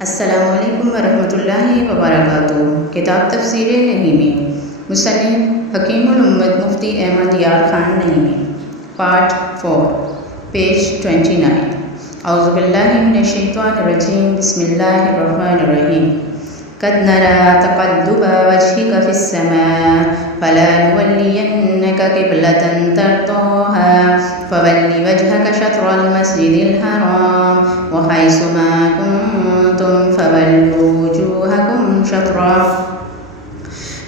السلام علیکم ورحمۃ اللہ وبرکاتہ۔ کتاب تفسیر نعیمی، مصنف حکیم الامت مفتی احمد یار خان نعیمی، پارٹ 4، پیج 29۔ اعوذ باللہ من الشیطان الرجیم، بسم اللہ الرحمن الرحیم۔ قد نرى تقلب وجهك في السماء فلنولينك قبلة ترضاها فول وجهك شطر المسجد الحرام وحيث ما كنتم فولوا وجوهكم شطره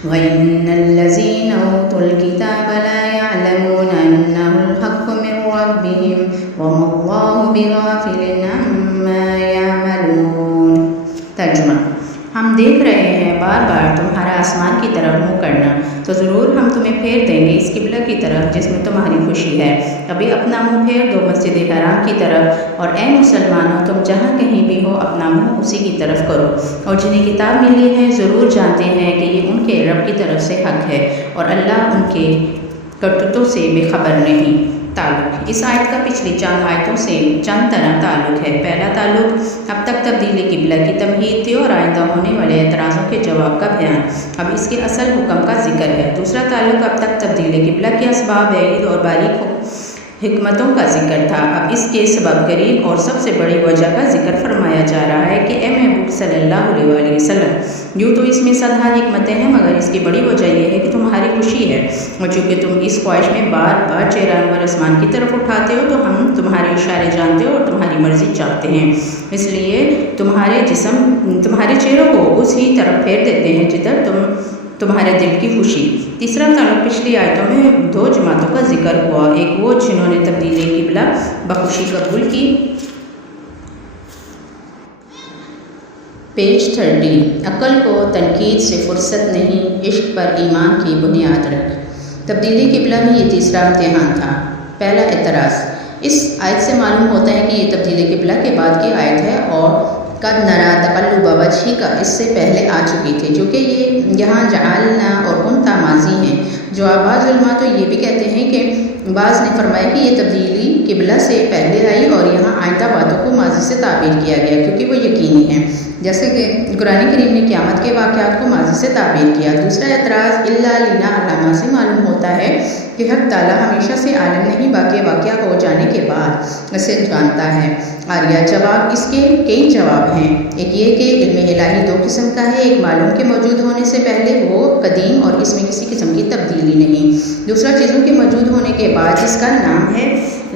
وإن الذين أوتوا الكتاب لا يعلمون أنه الحق من ربهم وما الله بغافل عما يعملون۔ ترجمہ: ہم دیکھ رہے ہیں بار بار تمہارا آسمان کی طرف منہ کرنا، تو ضرور ہم تمہیں پھیر دیں گے اس قبلہ کی طرف جس میں تمہاری خوشی ہے۔ ابھی اپنا منہ پھیر دو مسجد حرام کی طرف، اور اے مسلمانوں، تم جہاں کہیں بھی ہو اپنا منہ اسی کی طرف کرو۔ اور جنہیں کتاب ملی ہے ضرور جانتے ہیں کہ یہ ان کے رب کی طرف سے حق ہے، اور اللہ ان کے کرتوتوں سے بے خبر نہیں۔ تعلق: اس آیت کا پچھلی چند آیتوں سے چند طرح تعلق ہے۔ پہلا تعلق اب تک تبدیل قبلہ کی تمہید تھی اور آئندہ ہونے والے اعتراضوں کے جواب کا بیان، اب اس کے اصل حکم کا ذکر ہے۔ دوسرا تعلق اب تک تبدیل قبلہ کے اسباب بعید اور باریک حکمتوں کا ذکر تھا، اب اس کے سبب قریب اور سب سے بڑی وجہ کا ذکر فرمایا جا رہا ہے کہ اے محبوب صلی اللہ علیہ وآلہ وسلم، یوں تو اس میں صدہا حکمتیں ہیں، مگر اس کی بڑی وجہ یہ ہے کہ تمہاری خوشی ہے، اور چونکہ تم اس خواہش میں بار بار چہرہ انور آسمان کی طرف اٹھاتے ہو تو ہم تمہارے اشارے جانتے ہو اور تمہاری مرضی چاہتے ہیں، اس لیے تمہارے چہروں کو اسی طرف پھیر دیتے ہیں جدھر تمہارے دل کی خوشی۔ تیسرا تعلق پچھلی آیتوں میں دو جماعتوں کا ذکر ہوا، ایک وہ جنہوں نے تبدیل قبلہ بخوشی قبول کی۔ پیج 30۔ عقل کو تنقید سے فرصت نہیں، عشق پر ایمان کی بنیاد رکھ۔ تبدیلی قبلہ میں یہ تیسرا امتحان تھا۔ پہلا اعتراض: اس آیت سے معلوم ہوتا ہے کہ یہ تبدیلی قبلہ کے بعد کی آیت ہے اور قد نرى تقلب وجهك اس سے پہلے آ چکی تھی، چونکہ یہ یہاں جعلنا اور کنتا ماضی ہیں۔ جو بعض علماء تو یہ بھی کہتے ہیں کہ بعض نے فرمایا کہ یہ تبدیلی قبلہ سے پہلے آئی اور یہاں آئندہ باتوں کو ماضی سے تعبیر کیا گیا کیونکہ وہ یقینی ہیں، جیسے کہ قرآن کریم نے قیامت کے واقعات کو ماضی سے تعبیر کیا۔ دوسرا اعتراض الا لینا علامہ سے معلوم ہوتا ہے کہ حق تعالیٰ ہمیشہ سے عالم نہیں، باقی واقعہ ہو جانے کے بعد اسے جانتا ہے۔ آریہ جواب: اس کے کئی جواب ہیں۔ ایک یہ کہ علم الہی دو قسم کا ہے، ایک معلوم کے موجود ہونے سے پہلے، وہ قدیم اور اس میں کسی قسم کی تبدیلی نہیں۔ دوسرا چیزوں کے موجود ہونے کے بعد، جس کا نام ہے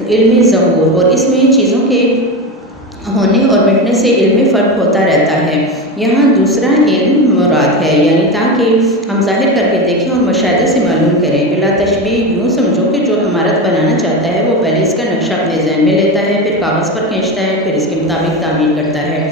علم ظہور، اور اس میں چیزوں کے ہونے اور مٹنے سے علم میں فرق ہوتا رہتا ہے۔ یہاں دوسرا علم مراد ہے، یعنی تاکہ ہم ظاہر کر کے دیکھیں اور مشاہدے سے معلوم کریں۔ بلا تشبیہ یوں سمجھو کہ جو عمارت بنانا چاہتا ہے وہ پہلے اس کا نقشہ اپنے ذہن میں لیتا ہے، پھر کاغذ پر کھینچتا ہے، پھر اس کے مطابق تعمیر کرتا ہے۔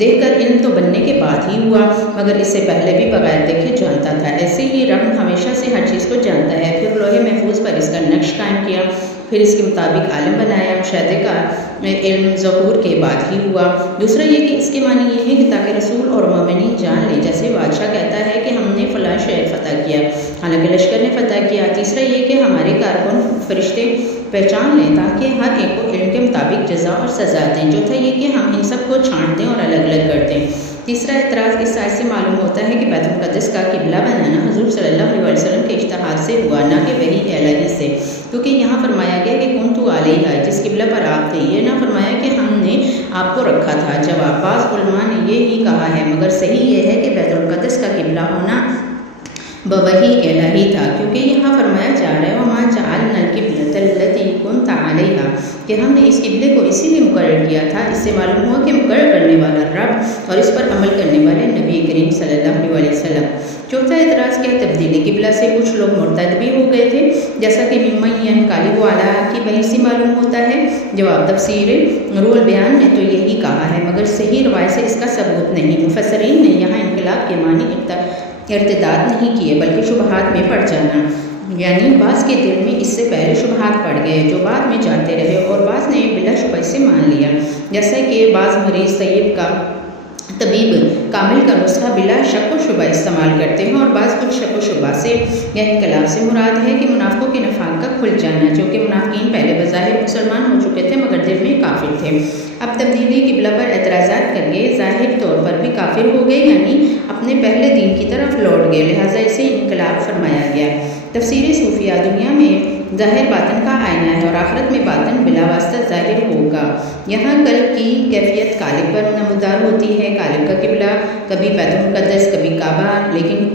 دیکھ کر علم تو بننے کے بعد ہی ہوا، مگر اس سے پہلے بھی بغیر دیکھے جانتا تھا۔ ایسے ہی رب ہمیشہ سے ہر چیز کو جانتا ہے، پھر لوح محفوظ پر اس کا نقش قائم کیا، پھر اس کے مطابق عالم بنایا۔ مشاہدے کا علم ظہور کے بعد ہی ہوا۔ دوسرا یہ کہ اس کے معنی یہ ہے کہ تاکہ رسول اور مومنین جان لیں، جیسے بادشاہ کہتا ہے کہ ہم نے فلاں شہر فتح کیا، حالانکہ لشکر نے فتح کیا۔ تیسرا یہ کہ ہمارے کارکن فرشتے پہچان لیں تاکہ ہر ایک کو علم کے مطابق جزا اور سزا دیں۔ چوتھا یہ کہ ہم ان سب کو چھانٹ دیں اور الگ الگ کر دیں۔ تیسرا اعتراض اس آیت سے معلوم ہوتا ہے کہ بیت المقدس کا قبلہ بنانا حضور صلی اللہ علیہ وسلم کے اجتہاد سے ہوا، نہ کہ وحی الہی سے، کیونکہ یہاں فرمایا گیا کہ کنتو علیہ، جس قبلہ پر آپ تھے، یہ نہ فرمایا کہ ہم نے آپ کو رکھا تھا۔ جواب: بعض علماء نے یہ ہی کہا ہے، مگر صحیح یہ ہے کہ بیت المقدس کا قبلہ ہونا بوحی الہی تھا، کیونکہ یہاں فرمایا جا رہا ہے وَمَا جَعَلْنَا الْقِبْلَةَ الَّتِي كُنْتَ عَلَيْهَا، کہ ہم نے اس قبلے کو اسی لیے مقرر کیا تھا۔ اس سے معلوم ہوا کہ مقرر کرنے والا رب اور اس پر عمل کرنے والے نبی کریم صلی اللہ علیہ وسلم۔ چوتھا اعتراض کیا تبدیلی قبلہ سے کچھ لوگ مرتد بھی ہو گئے تھے، جیسا کہ ممن ينقلب على عقبیہ سے معلوم ہوتا ہے۔ جواب: تفسیر روح البیان نے تو یہی کہا ہے، مگر صحیح روایت سے اس کا ثبوت نہیں۔ مفسرین نے یہاں انقلاب کے معنی ارتداد نہیں کیے، بلکہ شبہات میں پڑ جانا، یعنی بعض کے دل میں اس سے پہلے شبہات پڑ گئے جو بعد میں جانتے رہے، اور بعض نے بلا شبہ سے مان لیا، جیسا کہ بعض مریض طبیب کامل کا نسخہ بلا شک و شبہ استعمال کرتے ہیں، اور بعض کچھ شک و شبہ سے یا انقلاب سے مراد ہے کہ منافقوں کے نفاق کا کھل جانا، جو کہ منافقین پہلے بظاہر مسلمان ہو چکے تھے مگر دل میں کافر تھے۔ اب تبدیلی قبلہ پر اعتراضات کرنے لگے ظاہر طور پر بھی کافر ہو گئے، یعنی اپنے پہلے دین کی طرف لوٹ گئے، لہٰذا اسے انقلاب فرمایا گیا۔ تفسیر صوفیہ دنیا میں ظاہر باطن کا آئینہ ہے اور آخرت میں باطن بلا واسطہ ظاہر ہوگا۔ یہاں قلب کی کیفیت قالب پر نمودار ہوتی ہے۔ قالب کا قبلہ کبھی بیت المقدس کبھی کعبہ، لیکن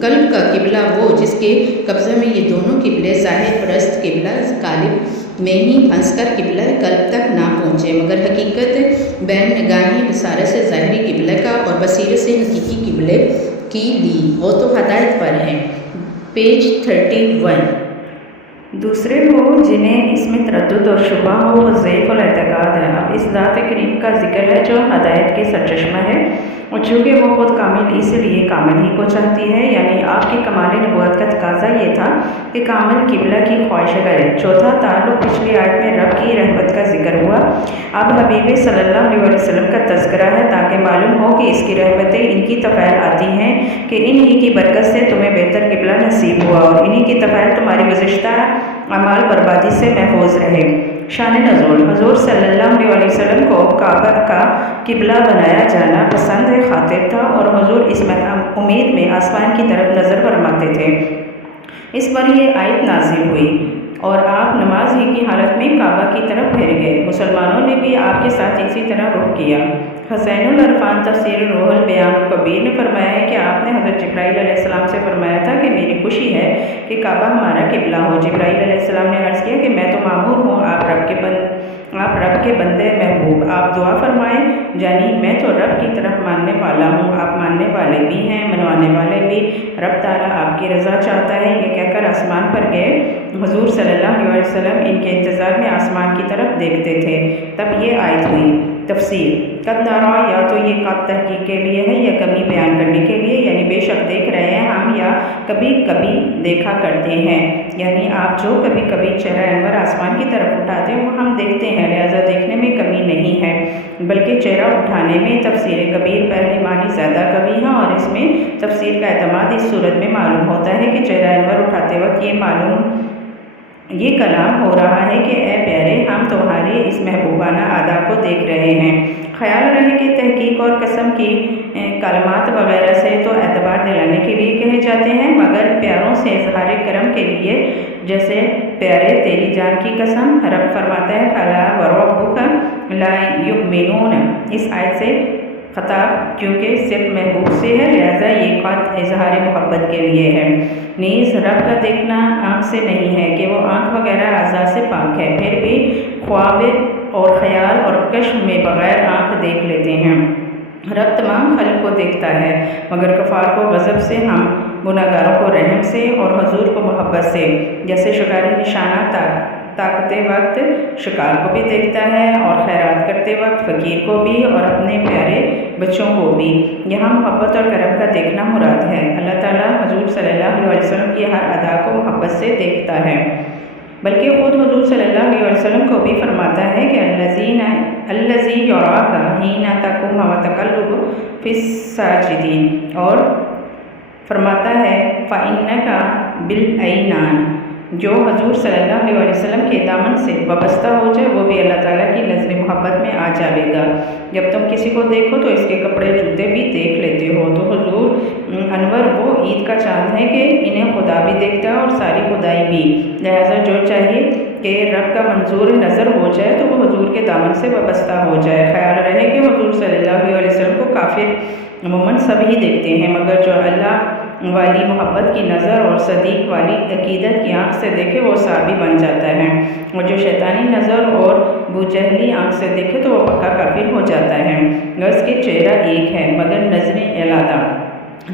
قلب کا قبلہ وہ جس کے قبضہ میں یہ دونوں قبلے ظاہر پرست قبلہ قالب میں ہی پھنس کر قبلہ قلب تک نہ پہنچے، مگر حقیقت بین نگاہی بصارت سے ظاہری قبلہ کا اور بصیرت سے حقیقی قبلے کی لی، وہ تو ہدایت پر ہے۔ پیج 31۔ دوسرے وہ جنہیں اس میں تردد اور شبہ ہو وہ ضعیف الاعتقاد ہے۔ اب اس ذات کریم کا ذکر ہے جو ہدایت کے سرچشمہ ہے، اور چونکہ وہ خود کامل اس لیے کامل ہی کو چاہتی ہے، یعنی آپ کی کمال نبوت کا تقاضا یہ تھا کہ کامل قبلہ کی خواہش کرے۔ چوتھا تعلق پچھلی آیت میں رب کی رحمت کا ذکر ہوا، اب حبیب صلی اللہ علیہ وسلم کا تذکرہ ہے تاکہ معلوم ہو کہ اس کی رحمتیں ان کی طفیل آتی ہیں کہ انہی کی برکت سے تمہیں بہتر قبلہ نصیب ہوا اور انہی کی طفیل تمہاری گزشتہ اعمال بربادی سے محفوظ رہے۔ شان نزول: حضور صلی اللہ علیہ وسلم کو کعبہ کا قبلہ بنایا جانا پسند خاطر تھا اور حضور اس امید میں آسمان کی طرف نظر فرماتے تھے۔ اس پر یہ آیت نازل ہوئی اور آپ نماز ہی کی حالت میں کعبہ کی طرف پھر گئے۔ مسلمانوں نے بھی آپ کے ساتھ اسی طرح رخ کیا۔ حسین العرفان تفسیر روح البیان الکبیر نے فرمایا ہے کہ آپ نے حضرت جبرائیل علیہ السلام سے فرمایا تھا کہ میری خوشی ہے کہ کعبہ ہمارا قبلہ ہو۔ جبرائیل علیہ السلام نے عرض کیا کہ میں تو مامور ہوں، آپ رب کے بندے محبوب، آپ دعا فرمائیں، یعنی میں تو رب کی طرف ماننے والا ہوں، آپ ماننے والے بھی ہیں، منوانے والے بھی، رب تعالیٰ آپ کی رضا چاہتا ہے۔ یہ کہہ کر آسمان پر گئے۔ حضور صلی اللہ علیہ وسلم ان کے انتظار میں آسمان کی طرف دیکھتے تھے۔ تب یہ آیت ہوئی۔ تفسیر: قد نرا، یا تو یہ قد تحقیق کے لیے ہے یا کمی بیان کرنے کے لیے، یعنی بے شک دیکھ رہے ہیں ہم یا کبھی کبھی دیکھا کرتے ہیں، یعنی آپ جو کبھی کبھی چہرہ انور آسمان کی طرف اٹھاتے ہیں وہ ہم دیکھتے ہیں، لہذا دیکھنے میں کمی نہیں ہے، بلکہ چہرہ اٹھانے میں تفسیر کبیر پہلے معنی زیادہ قوی ہے، اور اس میں تفسیر کا اعتماد اس صورت میں معلوم ہوتا ہے کہ چہرہ انور اٹھاتے وقت یہ کلام ہو رہا ہے کہ اے پیارے، ہم تمہاری اس محبوبانہ ادا کو دیکھ رہے ہیں۔ خیال رہے کہ تحقیق اور قسم کی کلمات وغیرہ سے تو اعتبار دلانے کے لیے کہے جاتے ہیں، مگر پیاروں سے اظہار کرم کے لیے، جیسے پیارے تیری جان کی قسم، رب فرماتا ہے فَلَا وَرَبُّكَ لَا يُؤْمِنُونَ۔ اس آیت سے خطاب کیونکہ صرف محبوب سے ہے، لہذا یہ خط اظہار محبت کے لیے ہے۔ نیز رب کا دیکھنا آنکھ سے نہیں ہے کہ وہ آنکھ وغیرہ اعضاء سے پاک ہے، پھر بھی خواب اور خیال اور کشف میں بغیر آنکھ دیکھ لیتے ہیں۔ رب تمام خلق کو دیکھتا ہے، مگر کفار کو غضب سے، ہم گناہگاروں کو رحم سے اور حضور کو محبت سے، جیسے شکاری نشانات تاکتے وقت شکار کو بھی دیکھتا ہے اور خیرات کرتے وقت فقیر کو بھی اور اپنے پیارے بچوں کو بھی۔ یہاں محبت اور کرم کا دیکھنا مراد ہے۔ اللہ تعالیٰ حضور صلی اللہ علیہ وسلم کی ہر ادا کو محبت سے دیکھتا ہے، بلکہ خود حضور صلی اللہ علیہ وسلم کو بھی فرماتا ہے کہ الذی یراک حین تقوم وتقلبک فی الساجدین، اور فرماتا ہے فإنک بالعینان، جو حضور صلی اللہ علیہ وسلم کے دامن سے وابستہ ہو جائے وہ بھی اللہ تعالیٰ کی نظر محبت میں آ جاوے گا۔ جب تم کسی کو دیکھو تو اس کے کپڑے جوتے بھی دیکھ لیتے ہو، تو حضور انور وہ عید کا چاند ہے کہ انہیں خدا بھی دیکھتا ہے اور ساری خدائی بھی، لہٰذا جو چاہیے کہ رب کا منظور نظر ہو جائے تو وہ حضور کے دامن سے وابستہ ہو جائے۔ خیال رہے کہ حضور صلی اللہ علیہ وسلم کو کافر عموماً سب ہی دیکھتے ہیں، مگر جو اللہ والی محبت کی نظر اور صدیق والی عقیدت کی آنکھ سے دیکھے وہ صحابی بن جاتا ہے، اور جو شیطانی نظر اور بوجہلی آنکھ سے دیکھے تو وہ پکا کافر ہو جاتا ہے۔ غرض کے چہرہ ایک ہے مگر نظریں علیحدہ۔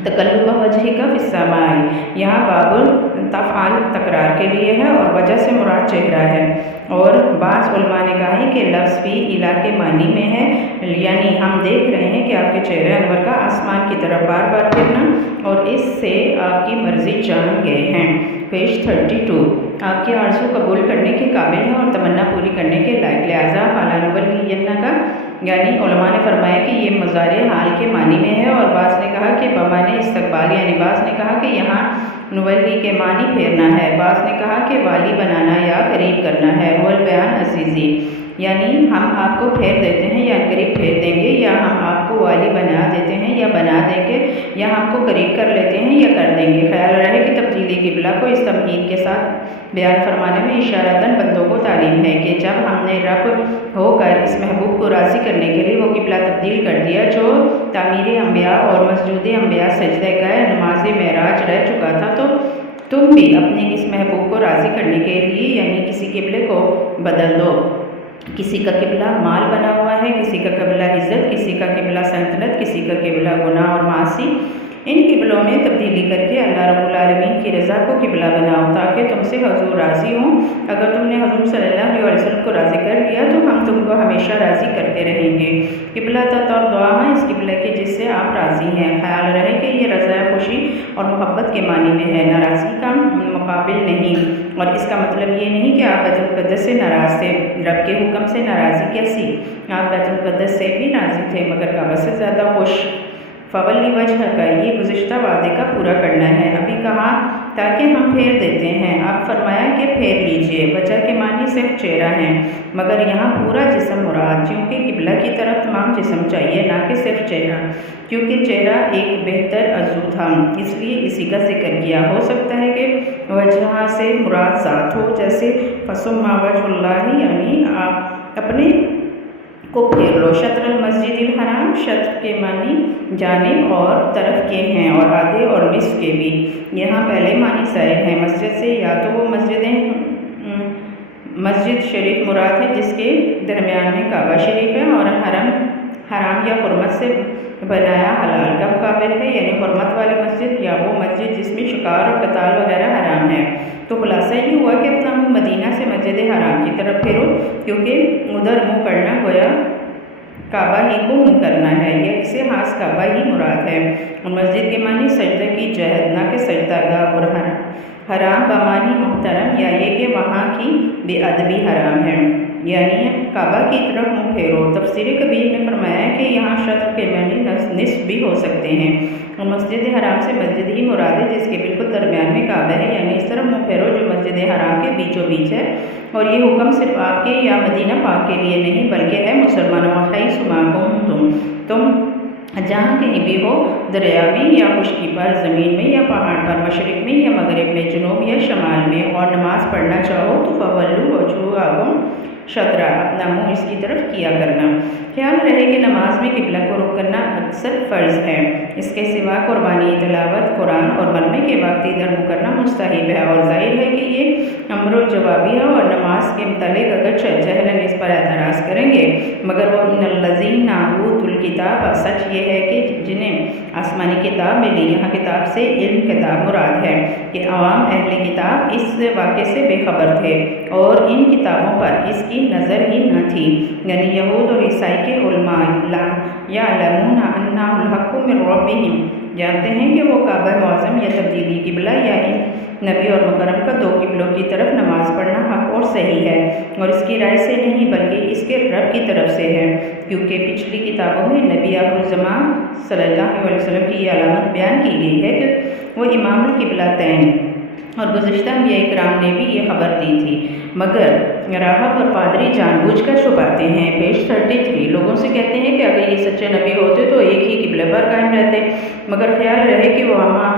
تقلب وجہ کا فی السماء، یہاں باب التفعال تکرار کے لیے ہے اور وجہ سے مراد چہرہ ہے، اور بعض علماء نے کہا ہے کہ لفظ فی الہ کے معنی میں ہے، یعنی ہم دیکھ رہے ہیں کہ آپ کے چہرہ انور کا آسمان کی طرف بار بار پھرنا، اور اس سے آپ کی مرضی جان گئے ہیں۔ پیج 32۔ آپ کی آرزو قبول کرنے کے قابل ہے اور تمنا پوری کرنے کے لائق، لہٰذا فَلَنُبَلِّيَنَّكَ کا، یعنی علماء نے فرمایا کہ یہ مضارع حال کے معنی میں ہے، اور بعض نے کہا کہ بمعنی استقبال، یعنی بعض نے کہا کہ یہاں نولی کے معنی پھیرنا ہے، بعض نے کہا کہ والی بنانا یا قریب کرنا ہے۔ رول بیان عزیزی، یعنی ہم آپ کو پھیر دیتے ہیں یا قریب پھیر دیں گے، یا ہم آپ والی بنا دیتے ہیں یا بنا دیں گے یا ہم کو قریب کر لیتے ہیں یا کر دیں گے۔ خیال رہے کہ تبدیلی قبلہ کو اس تمہید کے ساتھ بیان فرمانے میں اشارتاً بندوں کو تعلیم ہے کہ جب ہم نے رب ہو کر اس محبوب کو راضی کرنے کے لیے وہ قبلہ تبدیل کر دیا جو تعمیر انبیاء اور مسجود انبیاء سجدہ گاہ نماز معراج رہ چکا تھا، تو تم بھی اپنے اس محبوب کو راضی کرنے کے لیے یعنی کسی قبلے کو بدل دو۔ کسی کا قبلہ مال بنا ہوا ہے، کسی کا قبلہ عزت، کسی کا قبلہ سلطنت، کسی کا قبلہ گناہ اور معاصی۔ ان قبلوں میں تبدیلی کر کے اللہ رب العالمین کی رضا کو قبلہ بناؤ تاکہ تم سے حضور راضی ہوں۔ اگر تم نے حضور صلی اللہ علیہ وسلم کو راضی کر لیا تو ہم تم کو ہمیشہ راضی کرتے رہیں گے۔ قبلہ اور دعا ہے اس قبلے کے جس سے آپ راضی ہیں۔ خیال رہے کہ یہ رضا خوشی اور محبت کے معنی میں ہے، ناراضی کا مقابل نہیں، اور اس کا مطلب یہ نہیں کہ آپ بیت المقدس سے ناراض تھے۔ رب کے حکم سے ناراضی کیسی؟ آپ بیت المقدس سے بھی راضی تھے مگر کعبہ سے زیادہ خوش۔ فولی وجہ کا یہ گزشتہ وعدے کا پورا کرنا ہے۔ ابھی کہا تاکہ ہم پھیر دیتے ہیں، اب فرمایا کہ پھیر لیجئے۔ وجہ کے معنی صرف چہرہ ہیں مگر یہاں پورا جسم مراد، چونکہ قبلہ کی طرف تمام جسم چاہیے نہ کہ صرف چہرہ، کیونکہ چہرہ ایک بہتر عضو تھا اس لیے اسی کا ذکر کیا۔ ہو سکتا ہے کہ وجہ سے مراد ذات ہو، جیسے فَثُمَّ وَجْهُ اللَّهِ یعنی آپ اپنے کو پھیر لو۔ شطر المسجد الحرام، شطر کے معنی جانب اور طرف کے ہیں اور آدھے اور نصف کے بھی، یہاں پہلے معنی ظاہر ہیں۔ مسجد سے یا تو وہ مسجد شریف مراد ہے جس کے درمیان میں کعبہ شریف ہے، اور حرام یا حرمت سے بنایا حلال کا مقابل ہے یعنی حرمت والی مسجد، یا وہ مسجد جس میں شکار اور قتال وغیرہ حرام ہے۔ تو خلاصہ یہ ہوا کہ اپنا منہ مدینہ سے مسجد حرام کی طرف پھیرو، کیونکہ ادھر منہ کرنا گویا کعبہ ہی کو منہ کرنا ہے، یا اسے خاص کعبہ ہی مراد ہے۔ اور مسجد کے معنی سجدہ کی جہت نہ کہ سجدہ گاہ، اور حرام بمانی محترم یا یہ کہ وہاں کی بے ادبی حرام ہے، یعنی کعبہ کی طرف منہ پھیرو۔ تفسیر کبیر نے فرمایا کہ یہاں شطر کے معنی نصف بھی ہو سکتے ہیں، اور مسجد حرام سے مسجد ہی مراد ہے جس کے بالکل درمیان میں کعبہ ہے، یعنی اس طرف منہ پھیرو جو مسجد حرام کے بیچوں بیچ ہے۔ اور یہ حکم صرف آپ کے یا مدینہ پاک کے لیے نہیں بلکہ ہے مسلمانوں حیث ما کنتم، تم جہاں کہیں بھی ہو، دریا میں یا خشکی پر، زمین میں یا پہاڑ پر، مشرق میں یا مغرب میں، جنوب یا شمال میں، اور نماز پڑھنا چاہو تو فولوا وجوہکم شطرہ، اپنا منہ اس کی طرف کیا کرنا۔ خیال رہے کہ نماز میں قبلہ کو رخ کرنا اکثر فرض ہے، اس کے سوا قربانی، تلاوت قرآن اور مرنے کے وقت ادھر منہ کرنا مستحب ہے، اور ظاہر ہے کہ یہ امر جوابی ہے، اور نماز کے متعلق اگرچہ جہلاً اس پر اعتراض کریں گے مگر وہ ان الذین اوتوا الکتاب، سچ یہ ہے کہ جنہیں آسمانی کتاب ملی، یہاں کتاب سے علم کتاب مراد ہے کہ عوام اہل کتاب اس واقعے سے بے خبر تھے اور ان کتابوں پر اس کی نظر ہی نہ تھی، یعنی یہود اور عیسائی کے علماء لا یعلمون انہ الحق من ربہم، جانتے ہیں کہ وہ کعبہ معظم یا تبدیلی قبلہ یا ان نبی اور مکرم کا دو قبلوں کی طرف نماز پڑھنا حق اور صحیح ہے، اور اس کی رائے سے نہیں بلکہ اس کے رب کی طرف سے ہے، کیونکہ پچھلی کتابوں میں نبی آخر الزمان صلی اللہ علیہ وسلم کی یہ علامت بیان کی گئی ہے کہ وہ امام القبلتین، اور گزشتہ انبیاء اکرام نے بھی یہ خبر دی تھی، مگر راہب اور پادری جان بوجھ کر چھپاتے ہیں۔ پیج 33 لوگوں سے کہتے ہیں کہ اگر یہ سچے نبی ہوتے تو ایک ہی قبلے پر قائم رہتے، مگر خیال رہے کہ وَمَا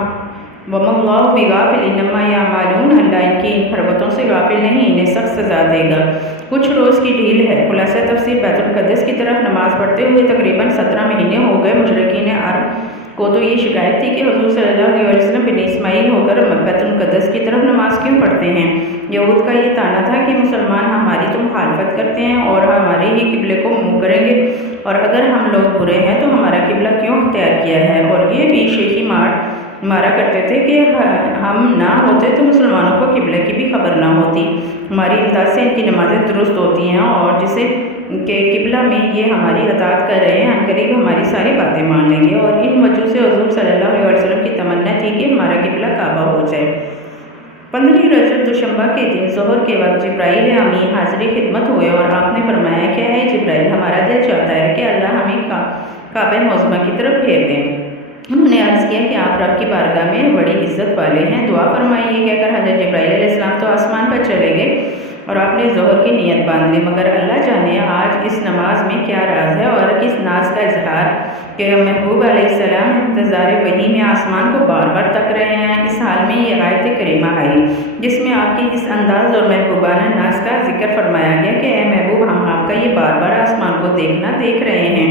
اللَّهُ بِغَافِلٍ عَمَّا يَعْمَلُونَ، اللہ ان کی حرکتوں سے غافل نہیں، انہیں سخت سزا دے گا۔ کچھ روز کی ڈھیل ہے۔ خلاصہ تفسیر، بیت المقدس کی طرف نماز پڑھتے ہوئے تقریباً 17 مہینے ہو گئے۔ مشرکین عرب کو تو یہ شکایت تھی کہ حضور صلی اللہ علیہ وسلم بن اسماعیل ہو کر بیت المقدس کی طرف نماز کیوں پڑھتے ہیں؟ یہود کا یہ طعنا تھا کہ مسلمان ہماری تو مخالفت کرتے ہیں اور ہمارے ہی قبلے کو منہ کریں گے، اور اگر ہم لوگ برے ہیں تو ہمارا قبلہ کیوں اختیار کیا ہے؟ اور یہ بھی شیخی مارا کرتے تھے کہ ہم نہ ہوتے تو مسلمانوں کو قبلے کی بھی خبر نہ ہوتی، ہماری امداد سے ان کی نمازیں درست ہوتی ہیں، اور جسے کہ قبلہ میں یہ ہماری اطاعت کر رہے ہیں عنقریب ہماری ساری باتیں مان لیں گے، اور ان وجہ سے حضور صلی اللہ علیہ وسلم کی تمنا تھی کہ ہمارا قبلہ کعبہ ہو جائے۔ 15 رجب دوشنبہ کے دن ظہر کے وقت جبرائیل امین حاضری خدمت ہوئے اور آپ نے فرمایا کیا ہے جبرائیل، ہمارا دل چاہتا ہے کہ اللہ ہمیں کعبہ معظمہ کی طرف پھیر دیں۔ انہوں نے عرض کیا کہ آپ رب کی بارگاہ میں بڑی عزت والے ہیں، دعا فرمائیے۔ کہہ کر حضرت جبرائیل علیہ السلام تو آسمان پر چلے گئے اور آپ نے ظہر کی نیت باندھ لی، مگر اللہ جانے آج اس نماز میں کیا راز ہے اور کس ناز کا اظہار کہ محبوب علیہ السلام انتظار وحی میں آسمان کو بار بار تک رہے ہیں۔ اس حال میں یہ آیت کریمہ آئی جس میں آپ کی اس انداز اور محبوبانہ ناز کا ذکر فرمایا گیا کہ اے محبوب، ہم آپ کا یہ بار بار آسمان کو دیکھ رہے ہیں۔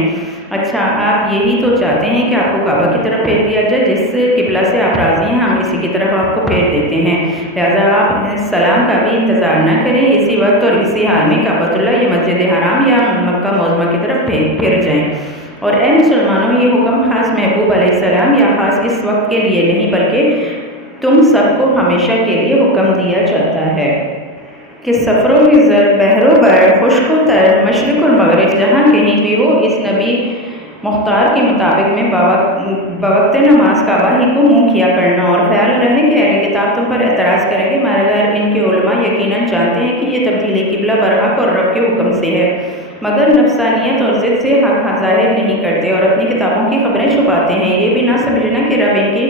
اچھا، آپ یہی تو چاہتے ہیں کہ آپ کو کعبہ کی طرف پھیر دیا جائے، جس قبلہ سے آپ راضی ہیں ہم اسی کی طرف آپ کو پھیر دیتے ہیں، لہٰذا آپ سلام کا بھی انتظار نہ کریں، اسی وقت اور اسی حال میں کعبۃ اللہ یا مسجد حرام یا مکہ معظمہ کی طرف پھر جائیں۔ اور اے مسلمانوں، یہ حکم خاص محبوب علیہ السلام یا خاص اس وقت کے لیے نہیں بلکہ تم سب کو ہمیشہ کے لیے حکم دیا جاتا ہے کہ سفر و حضر، بحر و بر، خشک و تر، مشرق اور مغرب، جہاں کہیں بھی ہو، اس نبی مختار کے مطابق میں بوقت نماز کعبہ ہی کو منہ کیا کرنا، اور خیال رہے کہ اہل کتاب تم پر اعتراض کریں گے مگر ان کے علماء یقیناً جانتے ہیں کہ یہ تبدیلی قبلہ برحق اور رب کے حکم سے ہے، مگر نفسانیت اور ضد سے حق ظاہر نہیں کرتے اور اپنی کتابوں کی خبریں چھپاتے ہیں۔ یہ بھی نہ سمجھنا کہ رب ان کی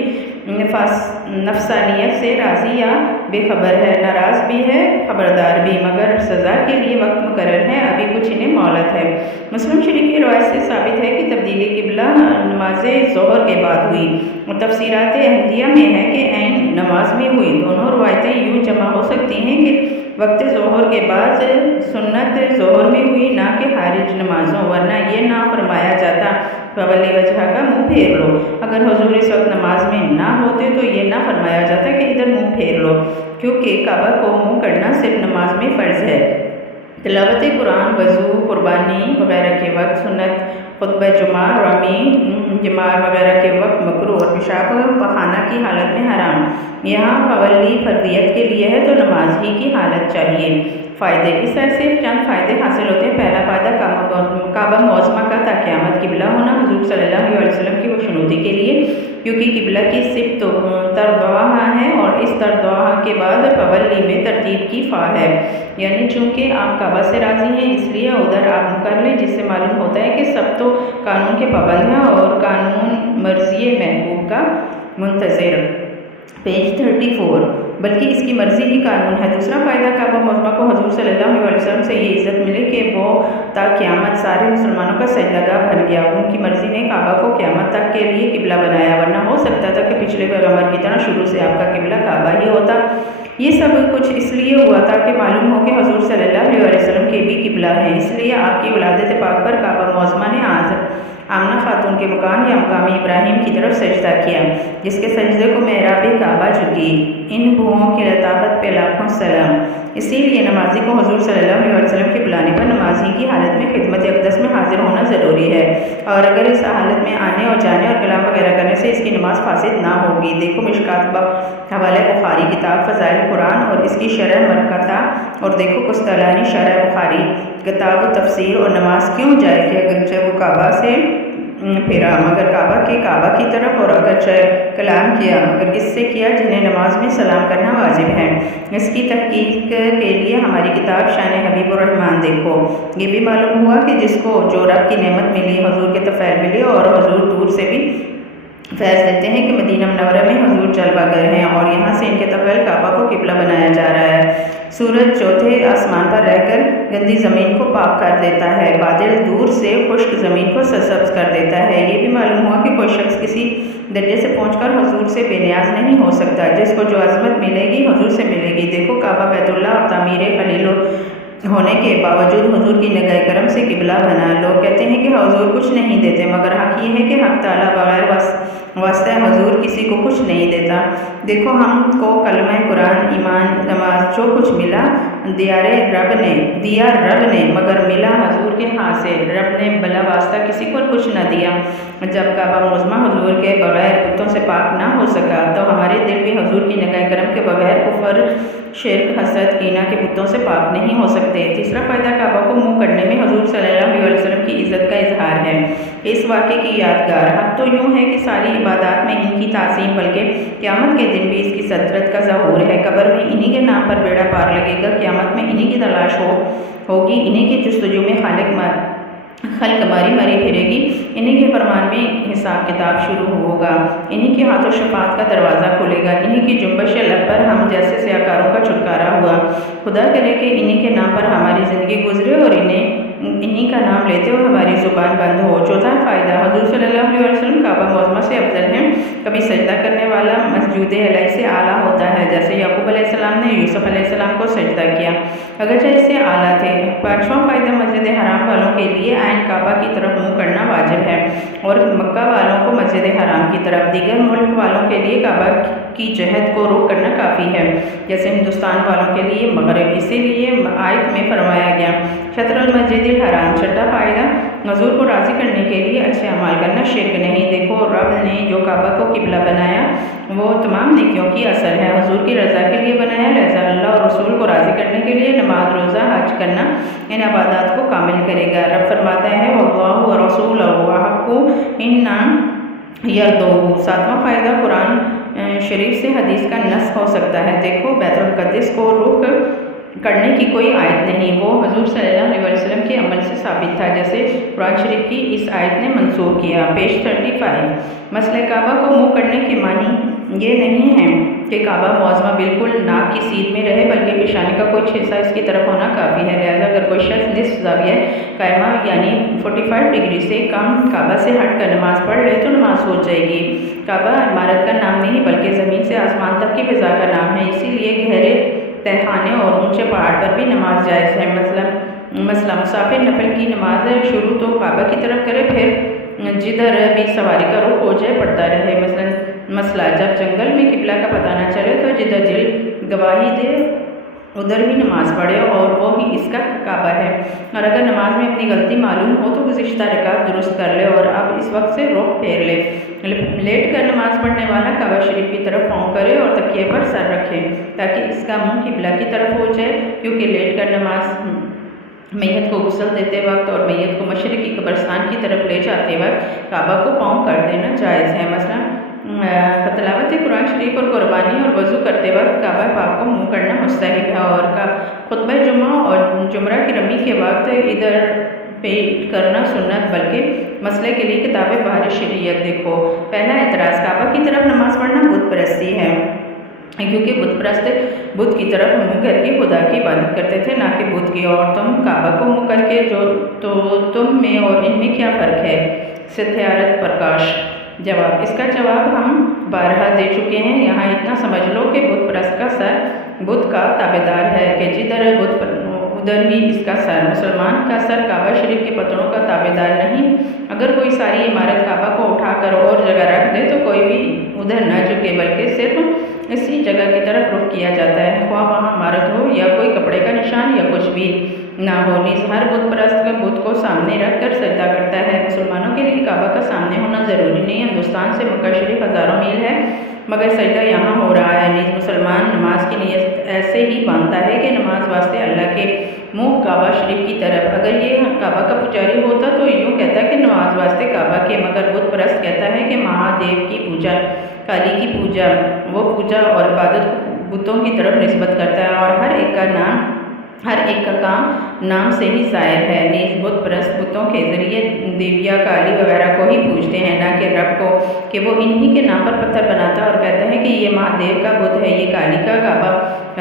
نفسانیت سے راضی یا بے خبر ہے، ناراض بھی ہے، خبردار بھی، مگر سزا کے لیے وقت مقرر ہے، ابھی کچھ انہیں مہلت ہے۔ مسلم شریف کی روایت سے ثابت ہے کہ تبدیلی قبلہ نماز ظہر کے بعد ہوئی، اور تفسیرات احمدیہ میں ہے کہ عین نماز میں ہوئی۔ دونوں روایتیں یوں جمع ہو سکتی ہیں کہ وقت ظہر کے بعد سنت ظہر میں ہوئی، نہ کہ خارج نمازوں، ورنہ یہ نہ فرمایا جاتا فولی وجہ کا منہ پھیر لو۔ اگر حضور اس وقت نماز میں نہ ہوتے تو یہ نہ فرمایا جاتا کہ ادھر منہ پھیر لو، کیونکہ کعبہ کو منہ کرنا صرف نماز میں فرض ہے۔ تلاوت قرآن، وضو، قربانی وغیرہ کے وقت سنت، خطبہ جمعہ وغیرہ کے وقت مکروہ، اور پیشاب پخانہ کی حالت میں حرام۔ یہاں فولی فردیت کے لیے ہے تو نماز ہی کی حالت چاہیے۔ فائدے، اس سے صرف چند فائدے حاصل ہوتے ہیں۔ پہلا فائدہ کعبہ معظمہ کا تا قیامت قبلہ ہونا حضور صلی اللہ علیہ وسلم کی خوشنودی کے لیے، کیونکہ قبلہ کی صرف تردعا ہے اور اس تردعا کے بعد فولی میں ترتیب کی فا ہے، یعنی چونکہ آپ کعبہ سے راضی ہیں اس لیے ادھر آپ کر لیں، جس سے معلوم ہوتا ہے کہ سب تو قانون کے پابند ہیں اور قانون مرضی محبوب کا منتظر۔ پیج 34، بلکہ اس کی مرضی ہی قانون ہے۔ دوسرا فائدہ، کعبہ معظمہ کو حضور صلی اللہ علیہ وسلم سے یہ عزت ملے کہ وہ تا قیامت سارے مسلمانوں کا سجدہ بن گیا۔ ان کی مرضی نے کعبہ کو قیامت تک کے لیے قبلہ بنایا، ورنہ ہو سکتا تھا کہ پچھلے پیغمبر کی طرح شروع سے آپ کا قبلہ کعبہ ہی ہوتا۔ یہ سب کچھ اس لیے ہوا تاکہ معلوم ہو کہ حضور صلی اللہ علیہ وسلم کے بھی قبلہ ہے، اس لیے آپ کی ولادت پاک پر کعبہ معظمہ نے آمنہ خاتون کے مکان یا مقام ابراہیم کی طرف سجدہ کیا، جس کے سجدے کو محراب کعبہ جھکی۔ ان بھوؤں کی لطافت پہ لاکھوں سلام۔ اسی لیے نمازی کو حضور صلی اللہ علیہ وسلم کے بلانے پر نمازی کی حالت میں خدمت اقدس میں حاضر ہونا ضروری ہے، اور اگر اس حالت میں آنے اور جانے اور کلام وغیرہ کرنے سے اس کی نماز فاسد نہ ہوگی۔ دیکھو مشکات حوالہ بخاری، کتاب فضائل قرآن اور اس کی شرح مرکتہ، اور دیکھو قسطلانی شرح بخاری، کتاب تفسیر۔ اور نماز کیوں جائے کہ اگرچہ وہ کعبہ سے پھرا مگر کعبہ کی طرف، اور اگرچہ کلام کیا مگر اس سے کیا جنہیں نماز میں سلام کرنا واجب ہے۔ اس کی تحقیق کے لیے ہماری کتاب شان حبیب الرحمن دیکھو۔ یہ بھی معلوم ہوا کہ جس کو جو رب کی نعمت ملی، حضور کے طفیل ملے، اور حضور دور سے بھی فیض دیتے ہیں کہ مدینہ منورہ میں حضور جلوہ گر ہیں اور یہاں سے ان کے طفیل کعبہ کو قبلہ بنایا جا رہا ہے۔ سورج چوتھے آسمان پر رہ کر گندی زمین کو پاک کر دیتا ہے، بادل دور سے خشک زمین کو سرسبز کر دیتا ہے۔ یہ بھی معلوم ہوا کہ کوئی شخص کسی درجے سے پہنچ کر حضور سے بے نیاز نہیں ہو سکتا۔ جس کو جو عظمت ملے گی حضور سے ملے گی۔ دیکھو کعبہ بیت اللہ اور تعمیر خلیل ہونے کے باوجود حضور کی نگاہ کرم سے قبلہ بنا۔ لوگ کہتے ہیں کہ حضور کچھ نہیں دیتے، مگر حق یہ ہے کہ حق تعالیٰ بغیر واسطہ حضور کسی کو کچھ نہیں دیتا۔ دیکھو ہم کو کلمہ قرآن، ایمان، نماز جو کچھ ملا دیا رب نے، مگر ملا حضور کے ہاتھ سے۔ رب نے بلا واسطہ کسی کو کچھ نہ دیا۔ جب کعبہ معظمہ حضور کے بغیر بتوں سے پاک نہ ہو سکا تو ہمارے دل بھی حضور کی نگاہ کرم کے بغیر کفر، شرک، حسد، کینہ کے بتوں سے پاک نہیں ہو سکتے۔ تیسرا فائدہ، کعبہ کو منہ کرنے میں حضور صلی اللہ علیہ وسلم کی عزت کا اظہار ہے۔ اس واقعے کی یادگار حق تو یوں ہے کہ ساری عبادات میں ان کی تعظیم، بلکہ قیامت کے دن بھی اس کی صدرت کا ظہور ہے۔ قبر میں انہی کے نام پر بیڑا پار لگے گا، قیامت میں انہی کی تلاش ہوگی، انہی کی جستجو میں خلق ماری پھرے گی، انہی کے فرمان میں حساب حساب کتاب شروع ہوگا، انہی کے ہاتھوں شفاعت کا دروازہ کھلے گا، انہی کی جنبش لب پر ہم جیسے سیاکاروں کا چھٹکارا ہوا۔ خدا کرے کہ انہی کے نام پر ہماری زندگی گزرے اور انہی کا نام لیتے ہوئے ہماری زبان بند ہو۔ چوتھا فائدہ، حضور صلی اللہ علیہ وسلم کعبہ معظمہ سے افضل ہیں۔ کبھی سجدہ کرنے والا مسجود علیہ سے اعلیٰ ہوتا ہے، جیسے یعقوب علیہ السلام نے یوسف علیہ السلام کو سجدہ کیا، اگرچہ اس سے اعلیٰ تھے۔ پانچواں فائدہ، مسجد حرام والوں کے لیے عین کعبہ کی طرف منہ کرنا واجب ہے اور مکہ والوں کو مسجد حرام کی طرف، دیگر ملک والوں کے لیے کعبہ کی جہت کو رخ کرنا کافی ہے، جیسے ہندوستان والوں کے لیے مغرب۔ اسی لیے آیت میں فرمایا گیا شطر المسجد الحرام۔ چھٹا فائدہ، حضور کو راضی کرنے کے لیے اچھے اعمال کرنا شرک نہیں۔ دیکھو رب نے جو کعبہ کو قبلہ بنایا وہ تمام نیکیوں کی اصل ہے، حضور کی رضا کے لیے بنایا، لہذا اللہ اور رسول کو راضی کرنے کے لیے نماز، روزہ، حج کرنا ان عبادات کو کامل کرے گا۔ رب فرماتا ہے واللہ ورسولہ احق ان یرضوہ۔ ساتواں فائدہ، قرآن شریف سے حدیث کا نسخ ہو سکتا ہے۔ دیکھو بیت المقدس کو رخ کرنے کی کوئی آیت نہیں، وہ حضور صلی اللہ علیہ وسلم کے عمل سے ثابت تھا، جیسے قرآن شریف کی اس آیت نے منسوخ کیا۔ پیج 35، مسئلہ کعبہ کو منہ کرنے کے معنی یہ نہیں ہے کہ کعبہ معظمہ بالکل ناک کی سیدھ میں رہے، بلکہ پیشانی کا کچھ حصہ اس کی طرف ہونا کافی ہے، لہذا اگر کوئی شخص نصف زاویہ قائمہ یعنی 45 ڈگری سے کم کعبہ سے ہٹ کر نماز پڑھ لے تو نماز ہو جائے گی۔ کعبہ عمارت کا نام نہیں بلکہ زمین سے آسمان تک کی فضا کا نام ہے، اسی لیے گہرے تہخانے اور اونچے پہاڑ پر بھی نماز جائز ہے۔ مثلا مسافر نفل کی نماز شروع تو کعبہ کی طرف کرے، پھر جدھر بھی سواری کا رخ ہو جائے پڑھتا رہے۔ مسئلہ جب جنگل میں قبلہ کا پتہ نہ چلے تو جدھر دل گواہی دے ادھر بھی نماز پڑھے اور وہ ہی اس کا کعبہ ہے، اور اگر نماز میں اپنی غلطی معلوم ہو تو گزشتہ رکعت درست کر لے اور اب اس وقت سے رخ پھیر لے۔ لیٹ کر نماز پڑھنے والا کعبہ شریف کی طرف پاؤں کرے اور تکیے پر سر رکھے تاکہ اس کا منہ قبلہ کی طرف ہو جائے، کیونکہ لیٹ کر نماز میت کو غسل دیتے وقت اور میت کو مشرقی قبرستان کی طرف لے جاتے وقت کعبہ کو پاؤں کر دینا جائز ہے۔ مثلا تلاوت قرآن شریف اور قربانی اور وضو کرتے وقت کعبہ پاک کو منہ کرنا مستحب ہے، اور خطبہ جمعہ اور جمعہ کی رمی کے وقت ادھر پیٹ کرنا سنت، بلکہ مسئلے کے لیے کتاب بحر شریعت دیکھو۔ پہلا اعتراض، کعبہ کی طرف نماز پڑھنا بت پرستی ہے، کیونکہ بت پرست بت کی طرف منہ کر کے خدا کی عبادت کرتے تھے نہ کہ بت کی، اور تم کعبہ کو منہ کر کے تو تم میں اور ان میں کیا فرق ہے؟ ستیارت پرکاش۔ جواب، اس کا جواب ہم بارہا دے چکے ہیں، یہاں اتنا سمجھ لو کہ بت پرست کا سر بت کا تابعدار ہے کہ جدھر بت ادھر ہی اس کا سر، مسلمان کا سر کعبہ شریف کے پتھروں کا تابعدار نہیں۔ اگر کوئی ساری عمارت کعبہ کو اٹھا کر اور جگہ رکھ دے تو کوئی بھی ادھر نہ جھکے بلکہ صرف اسی جگہ کی طرف رخ کیا جاتا ہے، خواہ وہاں عمارت ہو یا کوئی کپڑے کا نشان یا کچھ بھی نہ ہو۔ نیز ہر بت پرست کا بت کو سامنے رکھ کر سجدہ کرتا ہے۔ مسلمانوں کے لیے کعبہ کا سامنے ہونا ضروری نہیں، ہندوستان سے مکہ شریف ہزاروں میل ہے مگر سجدہ یہاں ہو رہا ہے۔ نیز مسلمان نماز کی نیت ایسے ہی باندھتا ہے کہ نماز واسطے اللہ کے منہ کعبہ شریف کی طرف۔ اگر یہ کعبہ کا پجاری ہوتا تو یوں کہتا کہ نماز واسطے کعبہ کے، مگر بت پرست کہتا ہے کہ مہادیو کی پوجا، کالی کی پوجا، وہ پوجا اور عبادت بتوں کی طرف نسبت کرتا ہے، اور ہر ایک کا کام نام سے ہی ظاہر ہے۔ نیز بت پرست بتوں کے ذریعے دیویا، کالی وغیرہ کو ہی پوجتے ہیں نہ کہ رب کو، کہ وہ انہی کے نام پر پتھر بناتا اور کہتا ہے کہ یہ مہادیو کا بت ہے، یہ کالی کا کعبہ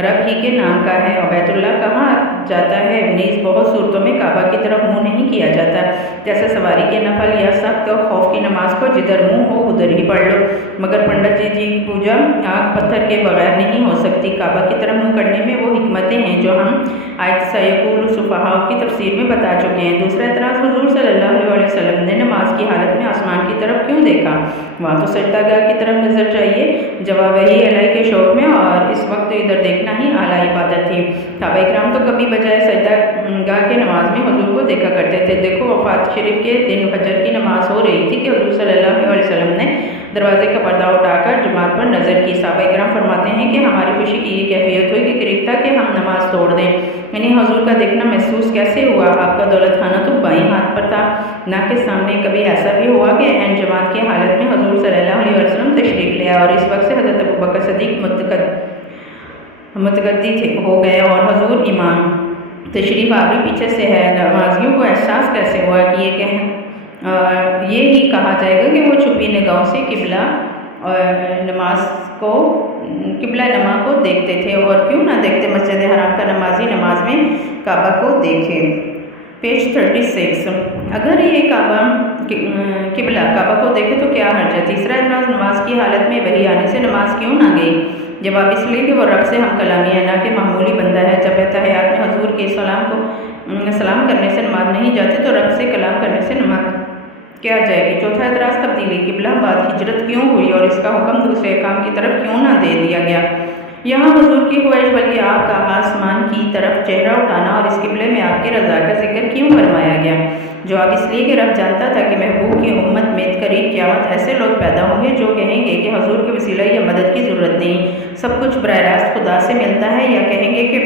رب ہی کے نام کا ہے۔ اور بیت اللہ کہاں جاتا ہے؟ نیز بہت صورتوں میں کعبہ کی طرف منہ نہیں کیا جاتا، جیسے سواری کے نفل یا سخت اور خوف کی نماز کو جدھر منہ ہو ادھر ہی پڑھ لو، مگر پنڈت جی کی پوجا آنکھ پتھر کے بغیر نہیں ہو سکتی۔ کعبہ کی طرف منہ کرنے میں وہ حکمتیں ہیں جو ہم آیت سیقول السفہاء کی تفسیر میں بتا چکے ہیں۔ دوسرا اعتراض، حضور صلی اللہ علیہ وسلم نے نماز کی حالت میں آسمان کی طرف کیوں دیکھا؟ وہاں تو سجدہ گاہ کی طرف نظر چاہیے۔ جواب، وحی الہی کے شوق میں اور اس وقت ادھر دیکھنا ہی اعلیٰ عبادت تھی۔ صحابہ کرام تو کبھی بجائے سجدہ گاہ کے نماز میں حضور کو دیکھا کرتے تھے۔ دیکھو وفات شریف کے دن فجر کی نماز ہو رہی تھی کہ حضور صلی اللہ علیہ وسلم نے دروازے کا پردہ اٹھا کر جماعت پر نظر کی۔ صحابہ کرام فرماتے ہیں کہ ہماری خوشی کی یہ کیفیت ہوئی کہ قریب تھا کہ ہم نماز توڑ دیں، یعنی حضور کا دیکھنا محسوس کیسے ہوا؟ آپ کا دولت خانہ تو بائیں ہاتھ پر تھا نہ کہ سامنے۔ کبھی ایسا بھی ہوا کہ عین جماعت کی حالت میں حضور صلی اللہ علیہ وسلم تشریف لے آئے اور اس وقت سے حضرت ابوبکر صدیق متقدی ہو گئے اور حضور امام تشریف آوری پیچھے سے ہے۔ نمازیوں کو احساس کیسے ہوا کہ یہ یہ ہی کہا جائے گا کہ وہ چھپی نگاہوں سے قبلہ نماز کو دیکھتے تھے، اور کیوں نہ دیکھتے، مسجد حرام کا نمازی نماز میں کعبہ کو دیکھے۔ پیج 36 اگر یہ قبلہ کعبہ کو دیکھے تو کیا حرج ہے؟ تیسرا اعتراض، نماز کی حالت میں وحی آنے سے نماز کیوں نہ گئی؟ جواب، اس لیے کہ وہ رب سے ہم کلامی ہے، نہ کہ معمولی بندہ ہے۔ جب اتحیات میں حضور کے سلام کرنے سے نماز نہیں جاتی تو رب سے کلام کرنے سے نماز کیا جائے گی؟ چوتھا اعتراض، تبدیلی قبلہ بعد ہجرت کیوں ہوئی اور اس کا حکم دوسرے کام کی طرف کیوں نہ دے دیا گیا؟ یہاں حضور کی خواہش بلکہ آپ کا آسمان کی طرف چہرہ اٹھانا اور اس قبلے میں آپ کی رضا کا ذکر کیوں فرمایا گیا؟ جواب، اس لیے کہ رب جانتا تھا کہ محبوب کی امت میں قریب قیامت ایسے لوگ پیدا ہوں گے جو کہیں گے کہ حضور کے وسیلہ یا مدد کی ضرورت نہیں، سب کچھ براہ راست خدا سے ملتا ہے، یا کہیں گے کہ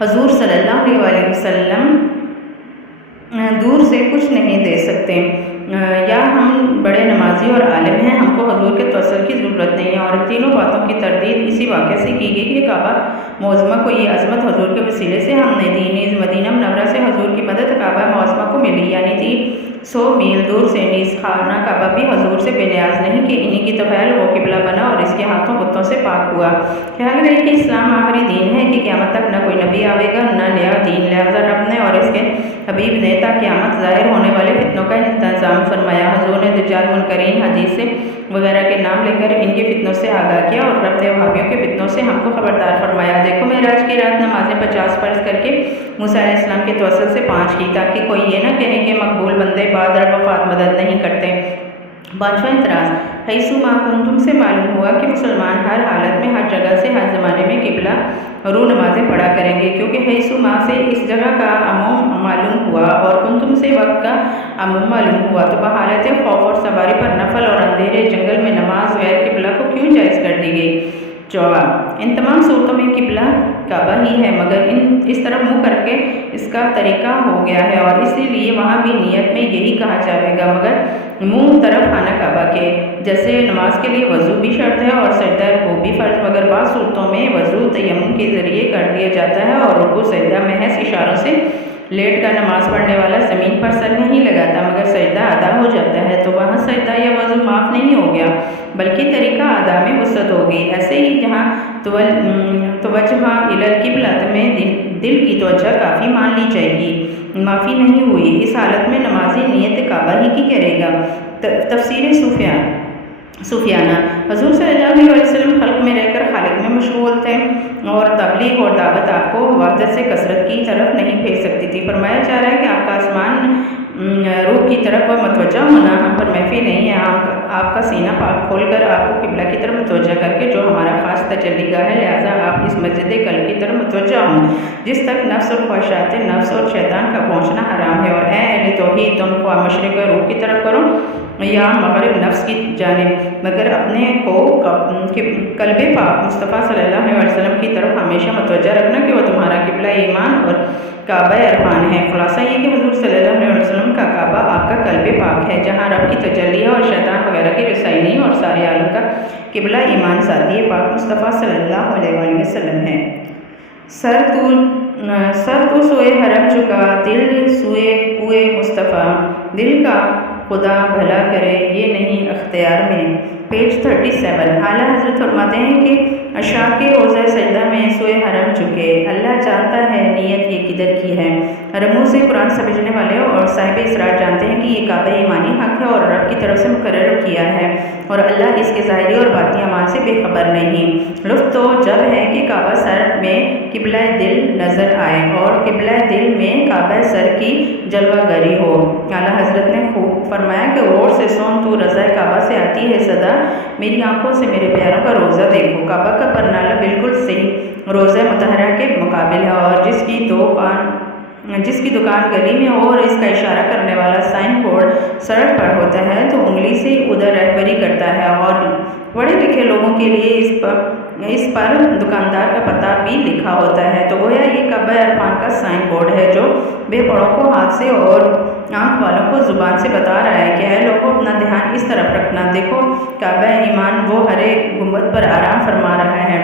حضور صلی اللہ علیہ وسلم دور سے کچھ نہیں دے سکتے، یا ہم بڑے نمازی اور عالم ہیں، ہم کو حضور کے توسل کی ضرورت نہیں ہے۔ اور تینوں باتوں کی تردید اسی واقعے سے کی گئی کہ کعبہ معظمہ کو یہ عظمت حضور کے وسیلے سے ہم نے دی، نیز مدینہ منورہ سے حضور کی مدد کعبہ معظمہ کو ملی، یعنی 300 میل دور سے، نیز خانہ کعبہ بھی حضور سے بے نیاز نہیں کہ انہی کی طفیل وہ قبلہ بنا اور اس کے ہاتھوں بتوں سے پاک ہوا۔ خیال رہے کہ اسلام آخری دین ہے کہ قیامت تک نہ کوئی نبی آئے گا نہ نیا دین، لہذا رب نے اور اس کے حبیب نے تا قیامت ظاہر ہونے والے فتنوں کا انتظام فرمایا۔ حضور نے دجال، منکرین، حدیث وغیرہ کے نام لے کر ان کے فتنوں سے آگاہ کیا، اور رب نے وہابیوں کے فتنوں سے ہم کو خبردار فرمایا۔ دیکھو معراج کی رات نمازیں 50 فرض کر کے موسیٰ علیہ السلام کے توسل سے 5 کی، تاکہ کوئی یہ نہ کہے کہ مقبول بندے بعد وفات مدد نہیں کرتے۔ 5واں اعتراض، حیث ما کنتم سے معلوم ہوا کہ مسلمان ہر حالت میں، ہر جگہ سے، ہر زمانے میں قبلہ رو نمازیں پڑھا کریں گے، کیونکہ حیث ما سے اس جگہ کا عموم معلوم ہوا اور کنتم سے وقت کا عموم معلوم ہوا، تو بحالت خوف اور سواری پر نفل اور اندھیرے جنگل میں نماز غیر قبلہ کو کیوں جائز کر دی گئی؟ جواب، ان تمام صورتوں میں قبلہ کعبہ ہی ہے، مگر اس طرف منہ کر کے اس کا طریقہ ہو گیا ہے، اور اسی لیے وہاں بھی نیت میں یہی کہا جائے گا، مگر منہ طرف خانہ کعبہ کے۔ جیسے نماز کے لیے وضو بھی شرط ہے اور سجدہ رکوع بھی فرض، مگر بعض صورتوں میں وضو تیمم کے ذریعے کر دیا جاتا ہے اور رکوع سجدہ محض اشاروں سے لیٹ کر نماز پڑھنے والا زمین پر سر نہیں لگاتا مگر سجدہ ادا ہو جاتا ہے، تو وہاں سجدہ یا وضو معاف نہیں ہو گیا بلکہ طریقہ ادا میں وسعت ہو گئی۔ ایسے ہی جہاں توجہ الی القبلہ میں دل کی توجہ کافی مان لی جائے گی، معافی نہیں ہوئی، اس حالت میں نمازی نیت کعبہ ہی کی کرے گا۔ تفسیر صوفیانہ، حضور صلی اللہ علیہ وسلم خلق میں رہ کر خالق میں مشغول تھے، اور تبلیغ اور دعوت آپ کو وحدت سے کثرت کی طرف نہیں بھیج سکتی تھی۔ فرمایا جا رہا ہے کہ آپ کا آسمان روح کی طرف متوجہ ہونا ہم پر محفی نہیں ہے، آپ کا سینہ پاک کھول کر آپ کو قبلہ کی طرف متوجہ کر کے، جو ہمارا خاص تجلی گاہ ہے، لہٰذا آپ اس مسجد قلب کی طرف متوجہ ہوں جس تک نفس اور خواہشات نفس اور شیطان کا پہنچنا حرام ہے، اور اے اہل توحید، تم خواہ مشرق روح کی طرف کرو یا مغرب نفس کی جانب، مگر اپنے کو قلب پاک مصطفیٰ صلی اللہ علیہ وسلم کی طرف ہمیشہ متوجہ رکھنا کہ وہ تمہارا قبلہ ایمان اور کعبہ عرفان ہے۔ خلاصہ یہ کہ حضور صلی اللہ علیہ وسلم کا کعبہ آپ کا قلب پاک ہے، جہاں رب کی تجلی ہے اور شیطان وغیرہ کی رسائی نہیں، اور سارے عالم کا قبلہ ایمان ذاتی پاک مصطفیٰ صلی اللہ علیہ وسلم ہے۔ سر تو سوئے حرم چکا، دل سوئے کوئے مصطفیٰ، دل کا خدا بھلا کرے یہ نہیں اختیار میں۔ پیج 37 اعلیٰ حضرت فرماتے ہیں کہ اشاق کے روضہ سجدہ میں سوئے حرم چکے، اللہ جانتا ہے نیت یہ کدھر کی ہے۔ رموز سے قرآن سمجھنے والے اور صاحب اسرار جانتے ہیں کہ یہ کعبہ ایمانی حق ہے اور رب کی طرف سے مقرر کیا ہے، اور اللہ اس کے ظاہری اور باطنی اعمال سے بے خبر نہیں۔ لطف تو جب ہے کہ کعبہ سر میں قبلہ دل نظر آئے اور قبلہ دل میں کعبہ سر کی جلوہ گری ہو۔ اعلیٰ حضرت نے خوب فرمایا کہ غور سے سن، تو رضا کعبہ سے آتی ہے صدا، میری آنکھوں سے میرے پیاروں کا روزہ دیکھو۔ کعبہ کا پرنالہ بالکل صحیح روزہ مطہرہ کے مقابل ہے، اور جس کی دکان گلی میں ہو اور اس کا اشارہ کرنے والا سائن بورڈ سڑک پر ہوتا ہے تو انگلی سے ادھر رہبری کرتا ہے، اور پڑھے لکھے لوگوں کے لیے اس پر دکاندار کا پتہ بھی لکھا ہوتا ہے، تو گویا یہ کعبہ عرفان کا سائن بورڈ ہے جو بے پڑھوں کو ہاتھ سے اور آنکھ والوں کو زبان سے بتا رہا ہے کہ اے لوگوں اپنا دھیان اس طرف رکھنا، دیکھو کعبہ ایمان وہ ہرے گنبد پر آرام فرما رہا ہے۔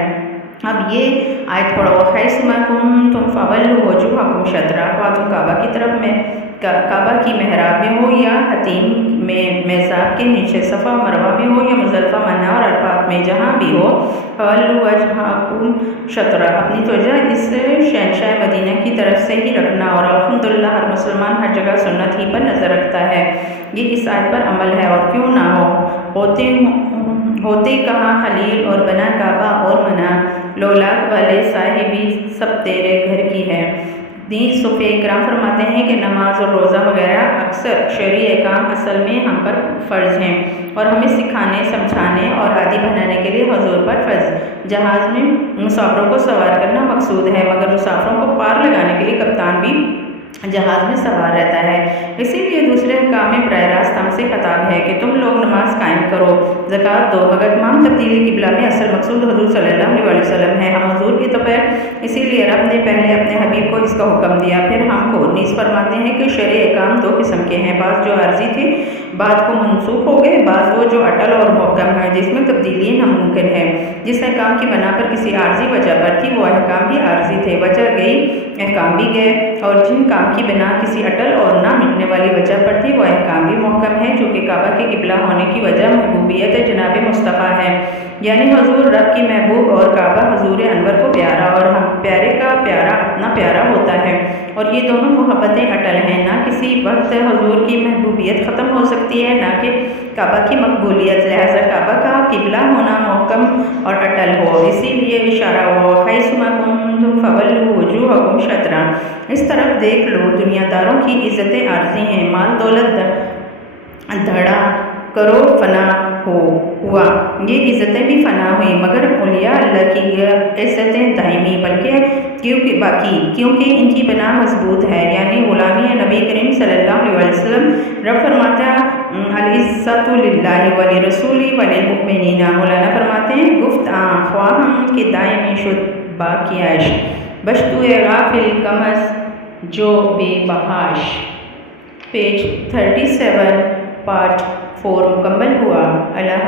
اب یہ آیت پڑھو، حیث ما کنتم فولوا وجوہکم شطرہ، تم کعبہ کی طرف میں کعبہ کی محراب میں ہو یا حتیم میں میزاب کے نیچے صفا مروہ میں ہو یا مزدلفہ منا اور عرفات میں جہاں بھی ہو، فَوَلُّوا وَجْهَكُمْ شَطْرَهُ، اپنی توجہ اس شہنشاہ مدینہ کی طرف سے ہی رکھنا، اور الحمدللہ ہر مسلمان ہر جگہ سنت ہی پر نظر رکھتا ہے۔ یہ اس آیت پر عمل ہے، اور کیوں نہ ہوتے کہاں خلیل اور بنا کعبہ اور منا، لولاک والے صاحبی سب تیرے گھر کی ہے۔ دین صوفیہ کرام فرماتے ہیں کہ نماز اور روزہ وغیرہ اکثر شرعی احکام اصل میں ہم پر فرض ہیں، اور ہمیں سکھانے، سمجھانے اور عادی بنانے کے لیے حضور پر فرض۔ جہاز میں مسافروں کو سوار کرنا مقصود ہے، مگر مسافروں کو پار لگانے کے لیے کپتان بھی جہاز میں سوار رہتا ہے۔ اسی لیے دوسرے احکام میں براہ راست ہم سے خطاب ہے کہ تم لوگ نماز قائم کرو، زکوٰۃ دو، مگر تمام تبدیلی قبلہ میں اصل مقصود حضور صلی اللہ علیہ وسلم ہے، ہم حضور کے تبع۔ اسی لیے رب نے پہلے اپنے حبیب کو اس کا حکم دیا، پھر ہم کو نیز فرماتے ہیں کہ شرعی احکام دو قسم کے ہیں، بعض جو عارضی تھے بعد کو منسوخ ہو گئے، بعض وہ جو اٹل اور محکم ہے جس میں تبدیلی ناممکن ہے۔ جس احکام کی بنا پر کسی عارضی وجہ پر تھی وہ احکام بھی عارضی تھے، وجہ گئی احکام بھی گئے، اور جن کام کی بنا کسی اٹل اور نہ مٹنے والی وجہ پر تھی وہ احکام بھی محکم ہے، جو کہ کعبہ کے قبلہ ہونے کی وجہ محبوبیت جناب مصطفیٰ ہے، یعنی حضور رب کی محبوب، اور کعبہ حضور انور کو پیارا، اور ہم پیارے کا پیارا اپنا پیارا ہوتا ہے، اور یہ دونوں محبتیں اٹل ہیں، نہ کسی وقت حضور کی محبوبیت ختم ہو سکتی ہے نہ کہ کعبہ کی مقبولیت، لہذا کعبہ کا قبلہ ہونا محکم اور اٹل ہو۔ اسی لیے اشارہ ہو حیثما کنتم فولوا وجوہکم شطرہ، اس طرف دیکھ لو، دنیا داروں کی عزتیں عارضی ہیں، مال دولت دھڑا کرو فنا ہوا، یہ عزتیں بھی فنا ہوئی، مگر اولیاء اللہ کی عزتیں دائمی، بلکہ کیونکہ ان کی بنا مضبوط ہے، یعنی غلامی نبی کریم صلی اللہ علیہ وسلم۔ رب فرماتا العزت للہ ولرسولہ وللمؤمنین، مولانا فرماتے ہیں گفت خواہم کہ دائمی شد باقیاش، بشتو غافل کمز جو بے بہاش۔ پیج 37 پارٹ 4 مکمل ہوا۔ اللہ